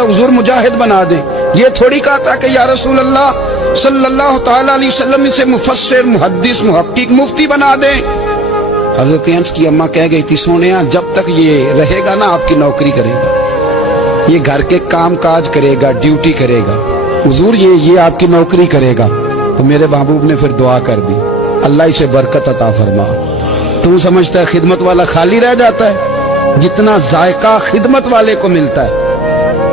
था हुजूर मुजाहिद बना दें, ये थोड़ी कहा था कि या रसूल अल्लाह सल्लल्लाहु ताला अलैहि वसल्लम इसे मुफस्सिर, मुहद्दिस, मुहक्किक, मुफ्ती बना दें। हजरत अंस की अम्मा कह गई थी, सोनिया जब तक ये रहेगा ना आपकी नौकरी करेगा, ये घर के काम काज करेगा, ड्यूटी करेगा, हुजूर ये आपकी नौकरी करेगा। तो मेरे महबूब ने फिर दुआ कर दी, अल्लाह इसे बरकत अता फरमा। तू समझता है खिदमत वाला खाली रह जाता है? जितना जायका खिदमत वाले को मिलता है,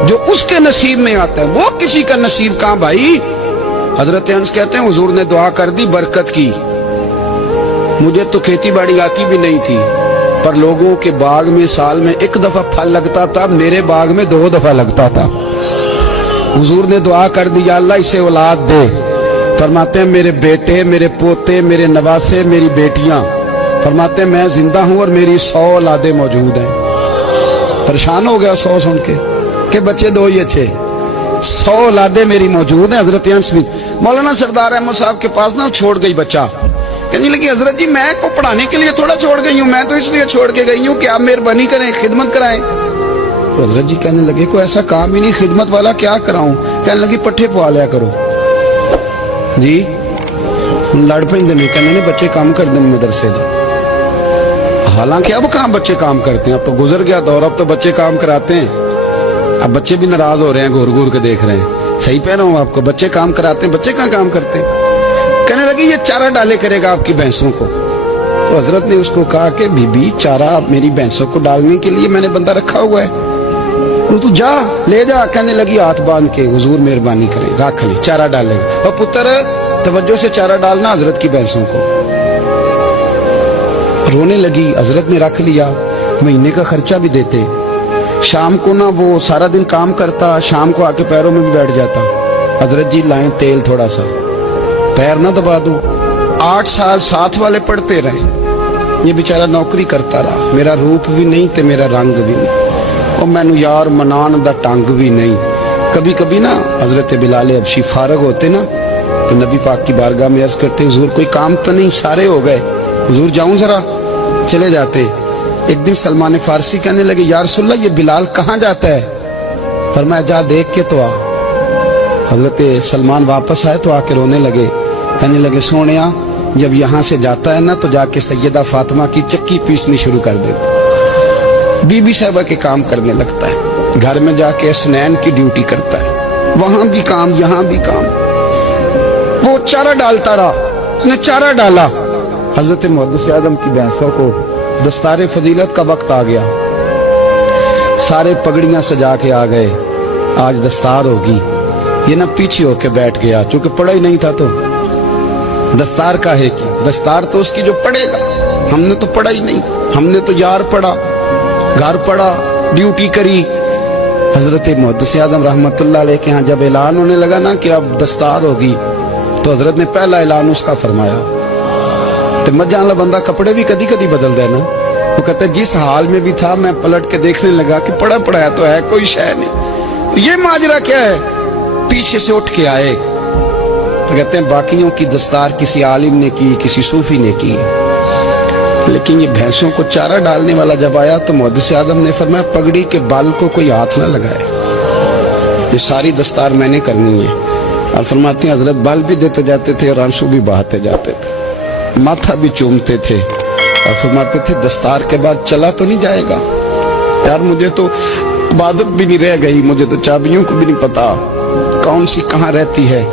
जो उसके नसीब में आता है, वो किसी का नसीब कहां भाई। हजरत अंस कहते हैं हुजूर ने दुआ कर दी, बरकत की। मुझे तो खेती बाड़ी आती भी नहीं थी, पर लोगों के बाग में साल में एक दफा फल लगता था, मेरे बाग में 2 दफा लगता था। हुजूर ने दुआ कर दी, अल्लाह इसे औलाद दे। फरमाते हैं मेरे बेटे, मेरे पोते, मेरे नवासे, मेरी बेटियां, फरमाते हैं मैं जिंदा हूं और मेरी 100 औलादे मौजूद हैं। परेशान हो गया 100 सुन के बच्चे 2 ही अच्छे, 100 औलादे मेरी मौजूद हैं। हजरत अंस मौलाना सरदार अहमद साहब के पास ना छोड़ गई बच्चा, कहने लगी हजरत जी मैं को पढ़ाने के लिए थोड़ा छोड़ गई हूँ, मैं तो इसलिए छोड़ के गई हूँ कि आप मेहरबानी करें, खिदमत कराएं। तो हजरत जी कहने लगे कोई ऐसा काम ही नहीं, खिदमत वाला क्या कराऊं। कहने लगी पट्ठे पवा लिया करो जी। लड़ पेंदे ने, कहने ने बच्चे काम कर दें मदरसे में। हालांकि अब कहाँ बच्चे काम करते हैं, अब तो गुजर गया दौर, अब तो बच्चे काम कराते हैं। अब बच्चे भी नाराज हो रहे हैं, घूर घूर के देख रहे हैं। सही कह रहा हूँ आपको, बच्चे काम कराते हैं, बच्चे कहाँ काम करते हैं। कहने लगी ये चारा डाले करेगा आपकी भैंसों को। तो हजरत ने उसको कहा कि बीबी चारा मेरी भैंसों को डालने के लिए मैंने बंदा रखा हुआ है, तू जा ले जा। कहने लगी हाथ बांध के हुजूर मेहरबानी करें, रख ले, चारा डालेगा। और पुत्र तवज्जो से चारा डालना हजरत की भैंसों को। रोने लगी, हजरत ने रख लिया, महीने का खर्चा भी देते। शाम को ना वो सारा दिन काम करता, शाम को आके पैरों में भी बैठ जाता। हजरत जी लाएं तेल थोड़ा सा, पैर ना दबा दूं। 8 साल साथ वाले पढ़ते रहे, ये बेचारा नौकरी करता रहा। मेरा रूप भी नहीं ते मेरा रंग भी नहीं, और मैनू यार मनान दा टंग भी नहीं। कभी कभी ना हजरत बिलाल हबशी फारग होते ना, तो नबी पाक की बारगाह में अर्ज करते हुजूर कोई काम तो नहीं, सारे हो गए, हुजूर जाऊं जरा, चले जाते। एक दिन सलमान फारसी कहने लगे या रसूलल्लाह ये बिलाल कहाँ जाता है। फरमाया जा देख के तो आ। हजरत सलमान वापस आए तो आके रोने लगे, कहने लगे सोनिया जब यहाँ से जाता है ना तो जाके सैयदा फातिमा की चक्की पीसनी शुरू कर देता, बीबी साहबा के काम करने लगता है, घर में जाके स्नैन की ड्यूटी करता है, वहां भी काम यहाँ भी काम। वो चारा डालता रहा, उसने चारा डाला। हजरत मुहद्दिस आदम की भैंसों को दस्तार फजीलत का वक्त आ गया, सारे पगड़ियां सजा के आ गए, आज दस्तार होगी। ये ना पीछे होके बैठ गया, चूंकि पढ़ा ही नहीं था तो दस्तार का है कि दस्तार तो उसकी जो पढ़ेगा, हमने तो पढ़ा ही नहीं, हमने तो यार पढ़ा, घर पढ़ा, ड्यूटी करी। हजरत मुहद्दिस आदम रहमतुल्लाह अलैह के यहाँ जब ऐलान होने लगा ना कि अब दस्तार होगी, तो हजरत ने पहला ऐलान उसका फरमाया। तो मजा वाला बंदा कपड़े भी कदी कदी बदल देना। वो कहते जिस हाल में भी था मैं पलट के देखने लगा कि पढ़ा पढ़ाया तो है, कोई शय नहीं। तो ये माजरा क्या है, पीछे से उठ के आए तो कहते हैं बाकियों की दस्तार किसी आलिम ने की, किसी सूफी ने की, लेकिन ये भैंसों को चारा डालने वाला जब आया तो मुहद्दिस आदम ने फरमाया पगड़ी के बाल को कोई हाथ ना लगाए, ये सारी दस्तार मैंने करनी है। और फरमाते हैं हजरत बाल भी देते जाते थे और आंसू भी बहाते जाते थे, माथा भी चूमते थे और फरमाते थे दस्तार के बाद चला तो नहीं जाएगा यार, मुझे तो इबादत भी नहीं रह गई, मुझे तो चाबियों को भी नहीं पता कौन सी कहाँ रहती है,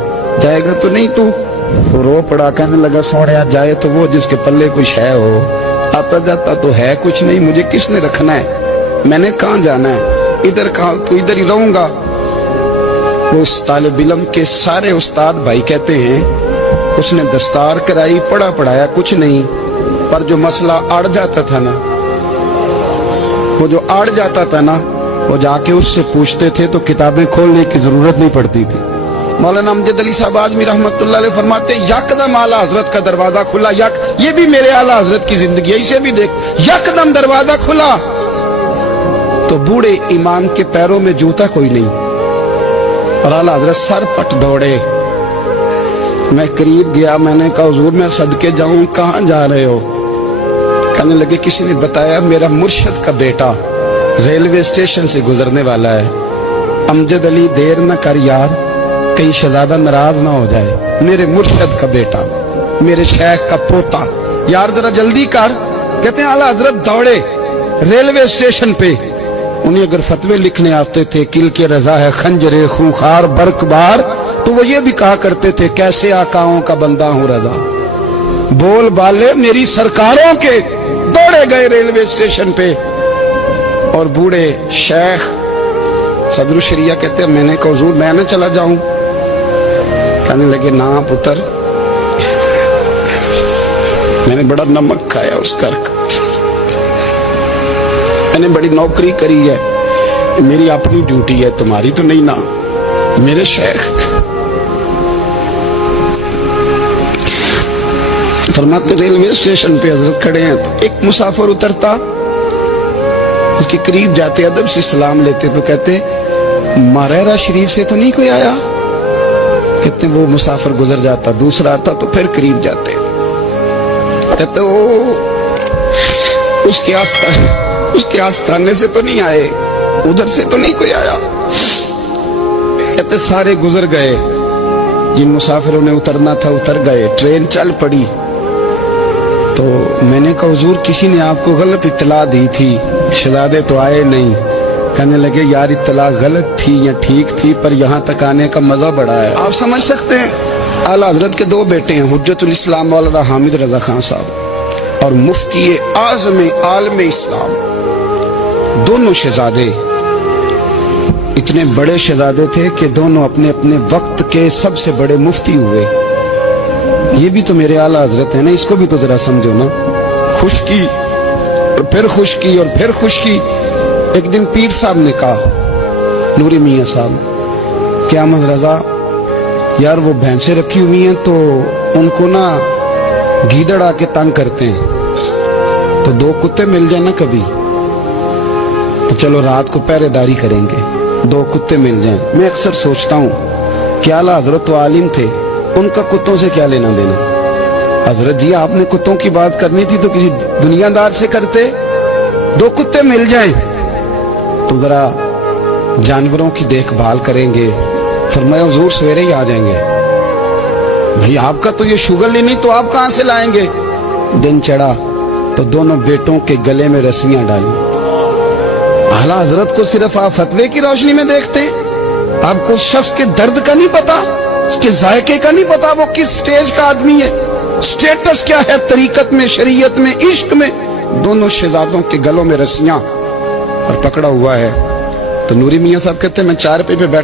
जाएगा तो नहीं तू। तो रो पड़ा, कहने लगा सोनिया जाए तो वो जिसके पल्ले कुछ है हो, आता जाता तो है कुछ नहीं, मुझे किसने रखना है, मैंने कहाँ जाना है, इधर कहाँ तो इधर ही रहूंगा। उस तालिब इल्म के सारे उस्ताद भाई कहते हैं उसने दस्तार कराई, पढ़ा पढ़ाया कुछ नहीं, पर जो मसला अड़ जाता था ना, वो जो अड़ जाता था ना, वो जाके उससे पूछते थे तो किताबें खोलने की जरूरत नहीं पड़ती थी। मौलाना अमजद अली साहब आजमी रहमतुल्लाह अलैह फरमाते यकदम आला हजरत का दरवाजा खुला, ये भी मेरे आला हजरत की जिंदगी है, इसे भी देख, यकदम दरवाजा खुला तो बूढ़े इमाम के पैरों में जूता कोई नहीं, और आला हजरत सर पट दौड़े। मैं करीब गया, मैंने कहा हुजूर मैं सदके जाऊं, कहाँ जा रहे हो। कहने लगे किसी ने बताया मेरा मुर्शिद का बेटा रेलवे स्टेशन से गुजरने वाला है, अमजद अली देर न कर यार, कहीं शहजादा नाराज ना हो जाए, मेरे मुर्शद का बेटा, मेरे शेख का पोता, यार जरा जल्दी कर। कहते हैं आला हजरत दौड़े रेलवे स्टेशन पे, उन्हें अगर फतवे लिखने आते थे किल के रजा है खंजरे खूंखार बरकबार, तो वो ये भी कहा करते थे कैसे आकाओं का बंदा हूं रजा। बोल बाले मेरी सरकारों के दौड़े गए रेलवे स्टेशन पे। और बूढ़े शेख सदर शरिया कहते हैं मैंने कहा हुजूर मैं ना चला जाऊं। कहने लगे ना पुत्र, मैंने बड़ा नमक खाया उस घर का, मैंने बड़ी नौकरी करी है, मेरी अपनी ड्यूटी है, तुम्हारी तो नहीं ना। मेरे शेख फरमाते रेलवे स्टेशन पे हजरत खड़े हैं, तो एक मुसाफिर उतरता, उसके करीब जाते अदब से सलाम लेते तो कहते मारेरा शरीफ से तो नहीं कोई आया। कहते वो मुसाफिर गुजर जाता, दूसरा आता तो फिर करीब जाते, कहते वो उसके आस्थाने से तो नहीं आए, उधर से तो नहीं कोई आया। कहते सारे गुजर गए, जिन मुसाफिरों ने उतरना था उतर गए, ट्रेन चल पड़ी। तो मैंने कहा हुजूर किसी ने आपको गलत इत्तला दी थी, शहजादे तो आए नहीं। कहने लगे यार इत्तला गलत थी या ठीक थी, पर यहाँ तक आने का मजा बड़ा है। आप समझ सकते हैं आला हजरत के दो बेटे हैं, हुज्जतुल इस्लाम मौलाना हामिद रजा खान साहब और मुफ्ती आज़म आलम इस्लाम। दोनों शहजादे इतने बड़े शहजादे थे कि दोनों अपने अपने वक्त के सबसे बड़े मुफ्ती हुए। ये भी तो मेरे आला हजरत है ना, इसको भी तो जरा समझो ना। खुशकी और फिर खुशकी और फिर खुशकी। एक दिन पीर साहब ने कहा नूरी मियाँ साहब क्या अहमद रजा यार वो भैंसे रखी हुई हैं तो उनको ना गीदड़ आके तंग करते हैं, तो दो कुत्ते मिल जाए ना कभी, तो चलो रात को पहरेदारी करेंगे, दो कुत्ते मिल जाएं। मैं अक्सर सोचता हूँ कि आला हजरत तो आलिम थे, उनका कुत्तों से क्या लेना देना। हजरत जी आपने कुत्तों की बात करनी थी तो किसी दुनियादार से करते, दो कुत्ते मिल जाएं तो जरा जानवरों की देखभाल करेंगे। फरमाया हुजूर सवेरे ही आ जाएंगे। भाई आपका तो ये शुगर नहीं तो आप कहां से लाएंगे। दिन चढ़ा तो दोनों बेटों के गले में रस्सियां डाली। आला हजरत को सिर्फ आप फतवे की रोशनी में देखते हैं, आपको उस शख्स के दर्द का नहीं पता, उसके जायके का नहीं पता, वो किस स्टेज का आदमी है, स्टेटस क्या है तरीकत में, शरीयत में, इश्क में। दोनों शहजादों के गलों में रस्सियां और पकड़ा हुआ है। तो नूरी मियाँ साहब कहते हैं मैं चारपाई पे बैठ